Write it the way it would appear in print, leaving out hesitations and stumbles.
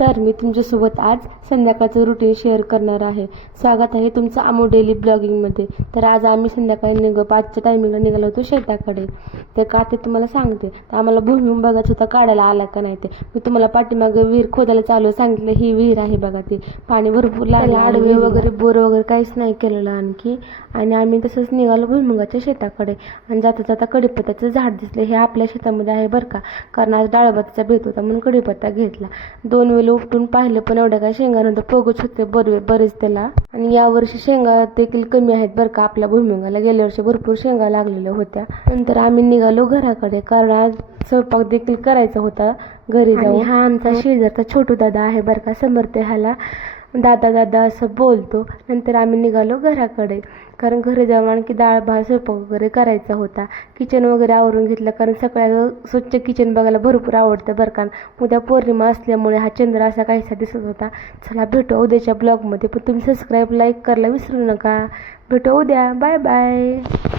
तर मी तुमच्यासोबत आज संध्याकाळचं रुटीन शेअर करणार आहे. स्वागत आहे तुमचं आमो डेली ब्लॉगिंगमध्ये. तर आज आम्ही संध्याकाळी 5च्या टायमिंगला निघालो होतो शेताकडे. ते का ते तुम्हाला सांगते. तर आम्हाला भुईमुग बघायचं होता, काढायला आला का नाही ते. मी तुम्हाला पाठीमागे विहीर खोदायला चालू सांगितलं. ही विहीर आहे बघा, ती पाणी भरपूर लागलं, आडवे वगैरे बोर वगैरे काहीच नाही केलेलं आणखी. आणि आम्ही तसंच निघालो भुईमुगाच्या शेताकडे. आणि जाता जाता कडीपत्त्याचं झाड दिसलं. हे आपल्या शेतामध्ये आहे बरं का, कारण आज डाळभाताचा बेत होता म्हणून कडीपत्ता घेतला. 2 वेळेला उपटून पाहिलं पण एवढ्या काय शेंगा नंतर पोगच होते बरेच त्याला. आणि यावर्षी शेंगा देखील कमी आहेत बरं का आपल्या भुईमुगाला. गेल्या वर्षी भरपूर शेंगा लागलेल्या होत्या. नंतर आम्ही निघालो घराकडे, कारण आज स्वयंपाक देखील करायचा होता घरी जाऊन. हा आमचा शेजारचा छोटू दादा आहे बरं का, समर्थ ह्याला दादा दादा असं बोलतो. नंतर आम्ही निघालो घराकडे, कारण घरी जाऊन आणखी डाळ भात स्वयंपाक वगैरे करायचा होता. किचन वगैरे आवरून घेतलं, कारण सकाळी स्वच्छ किचन बघायला भरपूर आवडतं बरं का. उद्या पौर्णिमा असल्यामुळे हा चंद्र असा काहीसा दिसत होता. चला भेटू उद्याच्या ब्लॉगमध्ये. पण तुम्ही सबस्क्राईब लाईक करायला विसरू नका. भेटू उद्या. Bye bye.